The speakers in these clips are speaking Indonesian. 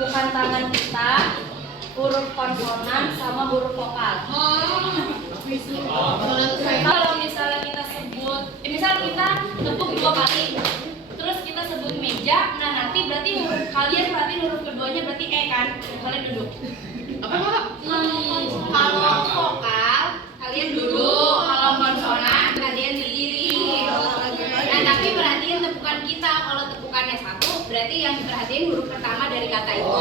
tumpukan tangan kita, huruf konsonan sama huruf vokal. Kalau misalnya kita sebut, misal kita tepuk 2 kali, terus kita sebut meja, nah nanti berarti kalian perhatiin huruf keduanya berarti E kan? Kalian duduk. Apa Kak? Kalau vokal kalian duduk, kalau konsonan kalian berdiri. Nah tapi perhatiin tepukan kita, kalau tepukannya satu, berarti yang diperhatiin huruf pertama dari kata itu.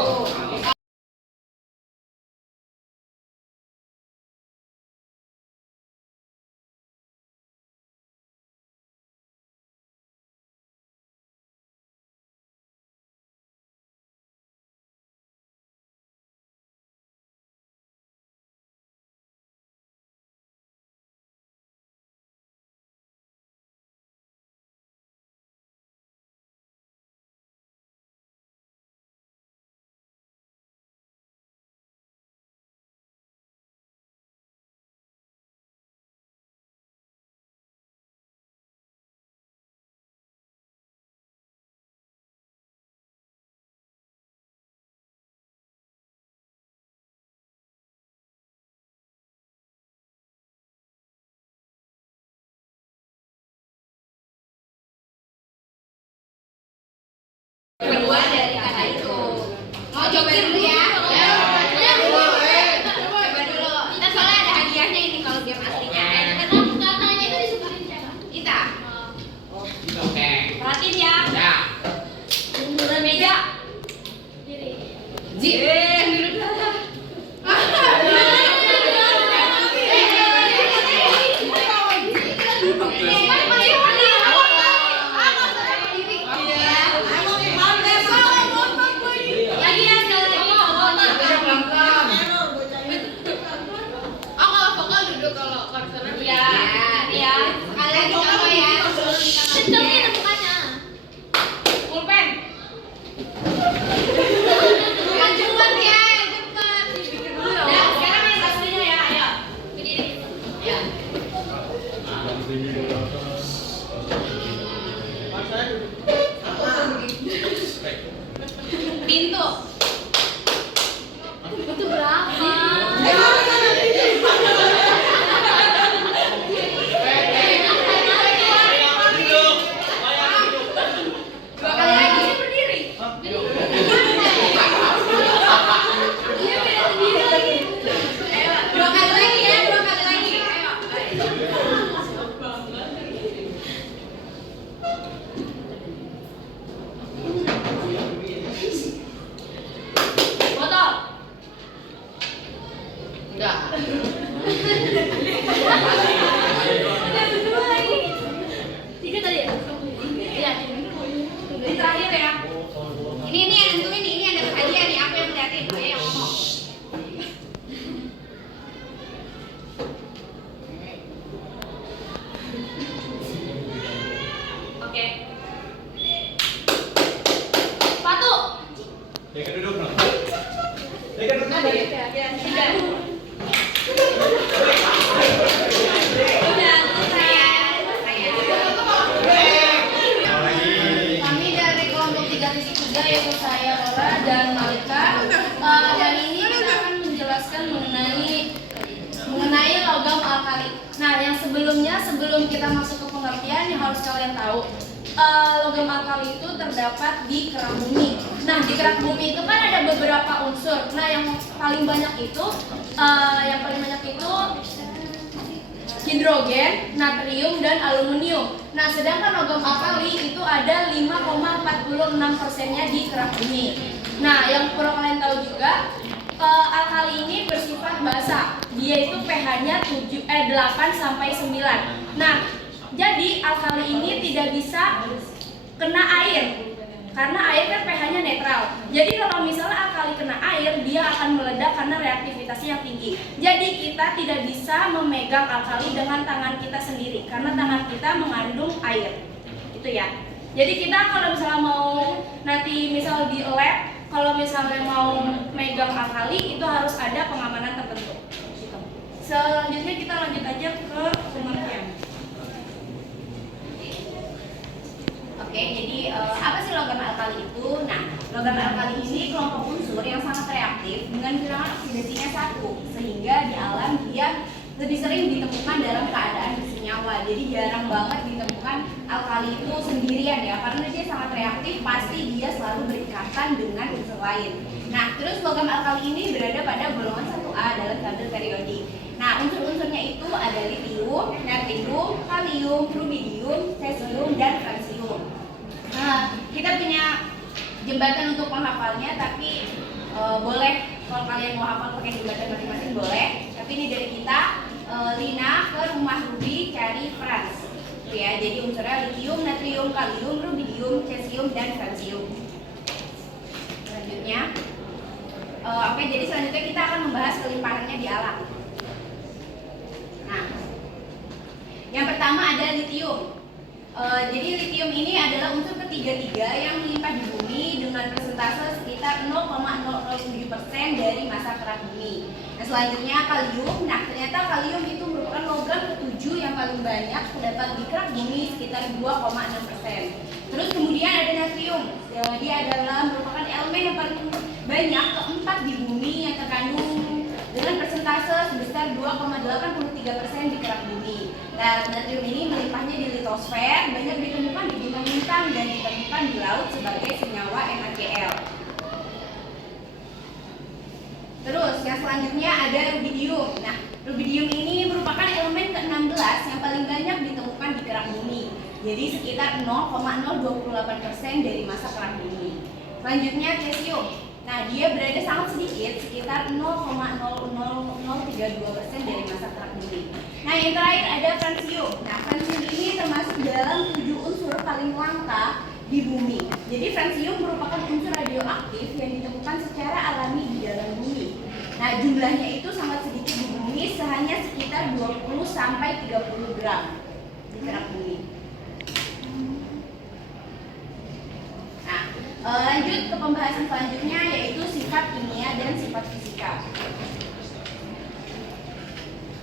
Kedua dari kata itu. Mau coba dulu ya? Coba dulu. Kita soalnya ada hadiahnya ini kalau game aslinya. Katanya itu disukain siapa? Kita. Oke. Perhatiin ya. Ya. Munduran meja. Ji. Pintu. Itu berapa? Dua kali lagi berdiri. Iya beda sendiri lagi. Ayo, 2 kali lagi ya, 2 kali lagi. Ayo. Botol. Enggak. Dua lagi. 3 tadi ya? Iya. Ini terakhir ya. Ini yang nentuin nih, ini ada hadiah nih. Aku yang ngeliatin, saya yang ngomong. Oke. Sepatu. Mereka duduk dong. Mereka duduk. Kami dari kelompok 3.3 yaitu saya Laura dan Malika. Dan ini kita akan menjelaskan mengenai logam alkali. Nah, yang sebelumnya sebelum kita masuk ke pengertian yang harus kalian tahu, logam alkali itu terdapat di kerak bumi. Nah, di kerak bumi itu kan ada beberapa unsur. Nah, yang paling banyak itu hidrogen, natrium, dan aluminium. Nah, sedangkan logam alkali itu ada 5,46%-nya di kerak bumi. Nah, yang perlu kalian tahu juga, alkali ini bersifat basa. Dia itu pH-nya 8 sampai 9. Nah, jadi alkali ini tidak bisa kena air. Karena air kan pH-nya netral. Jadi kalau misalnya alkali kena air, dia akan meledak karena reaktivitasnya yang tinggi. Jadi kita tidak bisa memegang alkali dengan tangan kita sendiri karena tangan kita mengandung air. Itu ya. Jadi kita kalau misalnya mau nanti misal di lab, kalau misalnya mau megang alkali itu harus ada pengamanan tertentu. Selanjutnya kita lanjut aja ke pengertian. Oke, jadi apa sih logam alkali itu? Nah, logam alkali ini kelompok unsur unsur yang sangat reaktif dengan bilangan oksidasinya 1, sehingga di alam dia lebih sering ditemukan dalam keadaan bersenyawa. Jadi jarang banget ditemukan alkali itu sendirian ya, karena dia sangat reaktif, pasti dia selalu berikatan dengan unsur lain. Nah, terus logam alkali ini berada pada golongan 1A dalam tabel periodik. Nah, unsur-unsurnya itu ada litium, natrium, kalium, rubidium, cesium, dan francium. Nah, kita punya jembatan untuk menghafalnya, tapi boleh kalau kalian mau hafal pakai jembatan masing-masing boleh. Tapi ini dari kita, Lina ke rumah Ruby cari Franz. Itu ya, jadi unsurnya litium, natrium, kalium, rubidium, cesium, dan francium. Selanjutnya, oke, jadi selanjutnya kita akan membahas kelimpahannya di alam. Nah, yang pertama ada litium. Jadi litium ini adalah unsur ketiga yang melimpah di bumi dengan persentase sekitar 0,007% dari massa kerak bumi. Nah, selanjutnya kalium. Nah, ternyata kalium itu merupakan logam ke-7 yang paling banyak terdapat di kerak bumi sekitar 2,6%. Terus kemudian ada natrium. Dia adalah merupakan elemen yang paling banyak keempat di bumi yang terkandung dengan persentase sebesar 2,83% di kerak bumi. Nah, natrium ini melimpahnya di litosfer, banyak ditemukan di bintang-bintang dan ditemukan di laut sebagai senyawa NaCl. Terus yang selanjutnya ada rubidium. Nah, rubidium ini merupakan elemen ke-16 yang paling banyak ditemukan di kerak bumi. Jadi sekitar 0,028% dari massa kerak bumi. Selanjutnya cesium. Nah, dia berada sangat sedikit, sekitar 0,00032% dari massa kerak bumi. Nah, yang terakhir ada francium. Nah, francium ini termasuk dalam 7 unsur paling langka di bumi. Jadi francium merupakan unsur radioaktif yang ditemukan secara alami di dalam bumi. Nah, jumlahnya itu sangat sedikit di bumi, hanya sekitar 20 sampai 30 gram di kerak bumi. Nah, lanjut ke pembahasan selanjutnya, yaitu sifat kimia dan sifat fisika.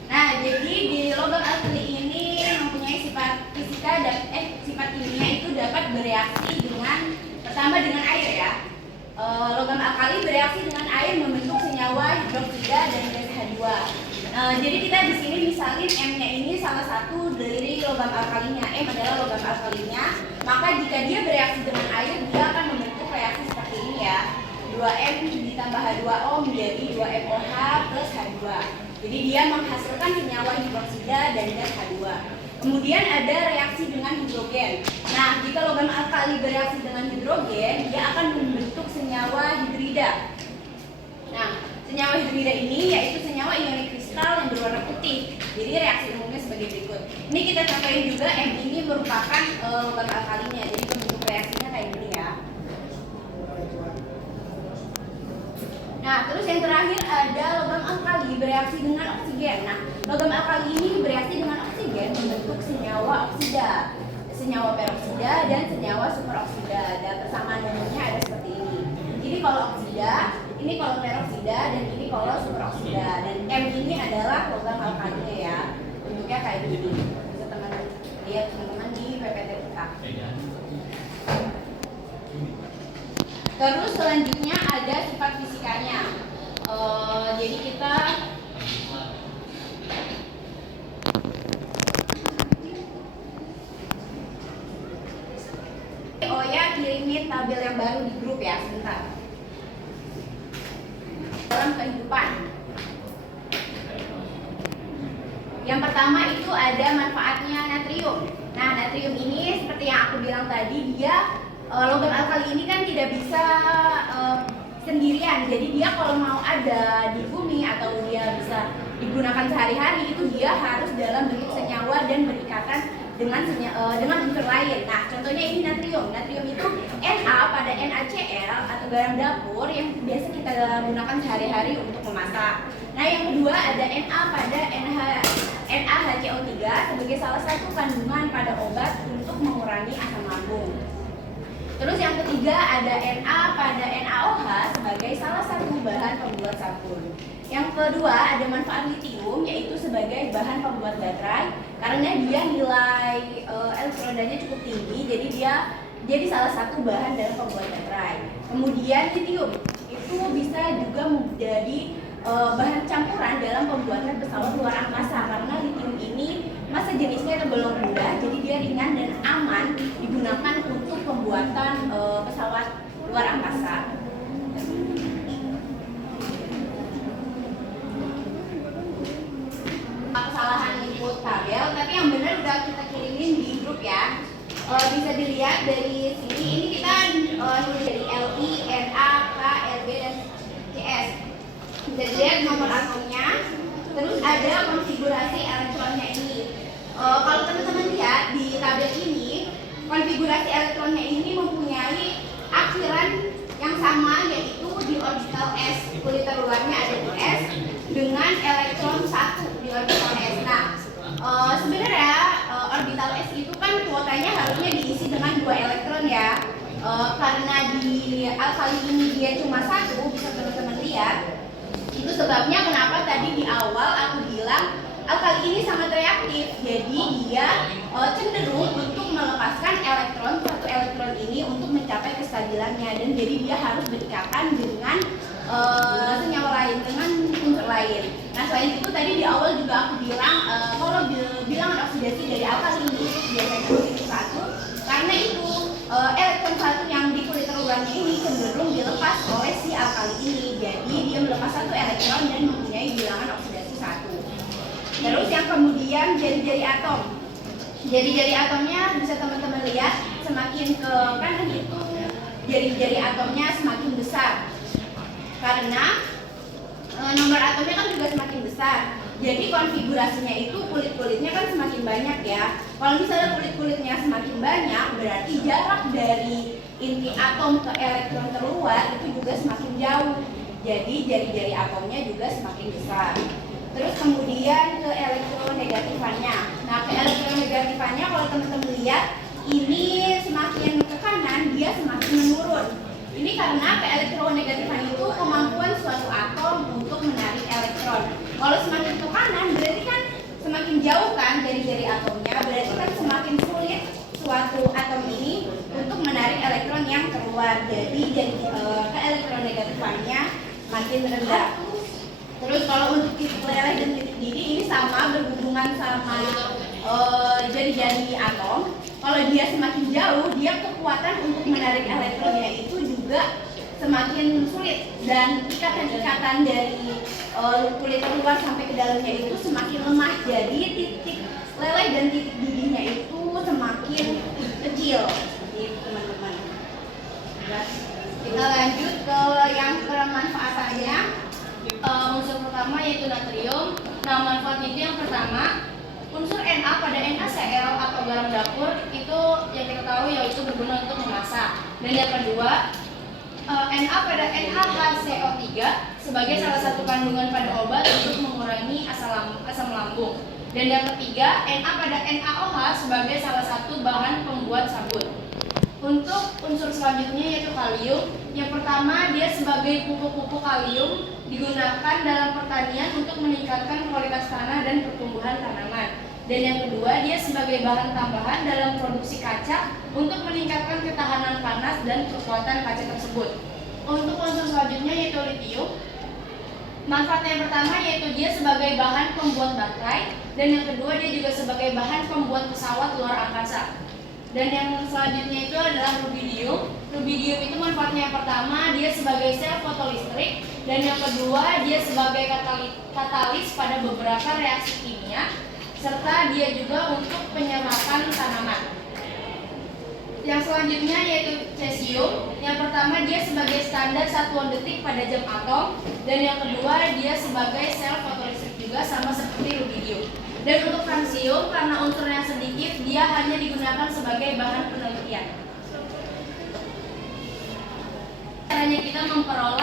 Nah, jadi di logam alkali ini mempunyai sifat fisika dan sifat kimia itu dapat bereaksi pertama dengan air ya. Logam alkali bereaksi dengan air membentuk senyawa hidroksida dan gas H2. Jadi kita di sini misalin M-nya ini salah satu dari logam alkalinya. M adalah logam alkalinya. Maka jika dia bereaksi dengan air, dia akan membentuk reaksi seperti ini ya. 2M ditambah H2O menjadi 2MOH plus H2. Jadi dia menghasilkan senyawa hidroksida dan gas H2. Kemudian ada reaksi dengan hidrogen. Nah, jika logam alkali bereaksi dengan hidrogen, dia akan membentuk senyawa hidrida. Nah, senyawa hidrida ini yaitu senyawa ionik kristal yang berwarna putih. Jadi reaksi umumnya sebagai berikut. Ini kita contohin juga, M ini merupakan logam alkalinya. Jadi bentuk reaksinya kayak gini ya. Nah, terus yang terakhir ada logam alkali bereaksi dengan oksigen. Nah, logam alkali ini bereaksi dengan oksigen membentuk senyawa oksida, senyawa peroksida, dan senyawa superoksida. Dan persamaan umumnya ada seperti ini. Jadi kalau oksida, ini kalau peroksida, dan ini kalau superoksida. Dan M ini adalah logam alkalinya ya. Bentuknya kayak gini. Bisa teman-teman lihat teman-teman di PPT kita. Terus selanjutnya ada sifat fisikanya. Jadi kita Oya kirimin tabel yang baru di grup ya, sebentar. Dalam kehidupan. Yang pertama itu ada manfaatnya natrium. Nah, natrium ini seperti yang aku bilang tadi, dia logam alkali ini kan tidak bisa sendirian. Jadi dia kalau mau ada di bumi atau dia bisa digunakan sehari-hari, itu dia harus dalam bentuk senyawa dan berikatan dengan unsur lain. Nah, contohnya ini natrium. Natrium itu Na pada NaCl atau garam dapur yang biasa kita gunakan sehari-hari untuk memasak. Nah, yang kedua ada Na pada NaHCO3 sebagai salah satu kandungan pada obat untuk mengurangi asam lambung. Terus yang ketiga ada Na pada NaOH sebagai salah satu bahan pembuat sabun. Yang kedua ada manfaat litium, yaitu sebagai bahan pembuat baterai karena dia nilai elektrodanya cukup tinggi, jadi dia jadi salah satu bahan dalam pembuat baterai. Kemudian litium itu itu bisa juga menjadi bahan campuran dalam pembuatan pesawat luar angkasa, karena litium ini massa jenisnya tergolong rendah, jadi dia ringan dan aman digunakan untuk pembuatan pesawat luar angkasa. Kesalahan input tabel, tapi yang benar udah kita kirimin di grup ya. Bisa dilihat dari sini, ini kita nulis dari LI, NA, K, LB, dan CS. Bisa dilihat nomor atomnya, terus ada konfigurasi elektronnya ini. Kalau teman-teman lihat di tabel ini, konfigurasi elektronnya ini mempunyai akhiran yang sama, yaitu di orbital S, kulit terluarnya ada di S, dengan elektron 1 di orbital S. Nah, sebenarnya orbital S itu kan kuotanya harusnya diisi dengan 2 elektron ya. Karena di alkali ini dia cuma 1, bisa teman-teman lihat. Itu sebabnya kenapa tadi di awal aku bilang alkali ini sangat reaktif. Jadi dia cenderung untuk melepaskan satu elektron ini untuk mencapai kestabilannya, dan jadi dia harus berikatan dengan senyawa lain, dengan unsur lain. Nah, selain itu tadi di awal juga aku bilang kalau bilangan oksidasi dari alkali ini biasanya positif 1, karena itu elektron 1 yang di kulit terluarnya ini cenderung dilepas oleh si alkali ini. Jadi dia melepas 1 elektron dan mempunyai bilangan oksidasi 1. Terus yang kemudian jari-jari atom. Jari-jari atomnya bisa teman-teman lihat, semakin ke kanan itu jari-jari atomnya semakin besar, karena nomor atomnya kan juga semakin besar. Jadi konfigurasinya itu kulit-kulitnya kan semakin banyak ya. Kalau misalnya kulit-kulitnya semakin banyak, berarti jarak dari inti atom ke elektron terluar itu juga semakin jauh. Jadi jari-jari atomnya juga semakin besar. Terus kemudian ke elektronegatifannya. Nah, ke elektronegatifannya kalau teman-teman lihat, ini semakin ke kanan dia semakin menurun. Ini karena ke elektronegatifan itu kemampuan suatu atom untuk menarik elektron. Kalau semakin ke kanan berarti kan semakin jauh kan jari-jari atomnya, berarti kan semakin sulit suatu atom ini untuk menarik elektron yang keluar. Jadi ke elektronegatifannya makin rendah. Terus kalau untuk titik leleh dan titik didih ini sama, berhubungan sama jari-jari atom. Kalau dia semakin jauh, dia kekuatan untuk menarik elektronnya itu juga semakin sulit, dan ikatan-ikatan dari kulit keluar sampai ke dalamnya itu semakin lemah. Jadi titik leleh dan titik didihnya itu semakin kecil, gitu teman-teman. Kita lanjut ke yang kemanfaatannya. Unsur pertama yaitu natrium. Nah, manfaatnya itu yang pertama, unsur Na pada NaCl atau garam dapur itu yang kita tahu yaitu berguna untuk memasak. Dan yang kedua, Na pada NaHCO3 sebagai salah satu kandungan pada obat untuk mengurangi asam lambung. Dan yang ketiga, Na pada NaOH sebagai salah satu bahan pembuat sabun. Untuk unsur selanjutnya yaitu kalium. Yang pertama, dia sebagai pupuk-pupuk kalium digunakan dalam pertanian untuk meningkatkan kualitas tanah dan pertumbuhan tanaman. Dan yang kedua, dia sebagai bahan tambahan dalam produksi kaca untuk meningkatkan ketahanan panas dan kekuatan kaca tersebut. Untuk unsur selanjutnya yaitu litium. Manfaatnya yang pertama yaitu dia sebagai bahan pembuat baterai, dan yang kedua dia juga sebagai bahan pembuat pesawat luar angkasa. Dan yang selanjutnya itu adalah rubidium. Rubidium itu manfaatnya yang pertama dia sebagai sel fotolistrik, dan yang kedua dia sebagai katalis pada beberapa reaksi kimia, serta dia juga untuk penyerapan tanaman. Yang selanjutnya yaitu cesium. Yang pertama dia sebagai standar satuan detik pada jam atom, dan yang kedua dia sebagai sel fotolistrik juga sama seperti rubidium. Dan untuk fransium, karena unsurnya sedikit, dia hanya digunakan sebagai bahan penelitian. Caranya kita memperoleh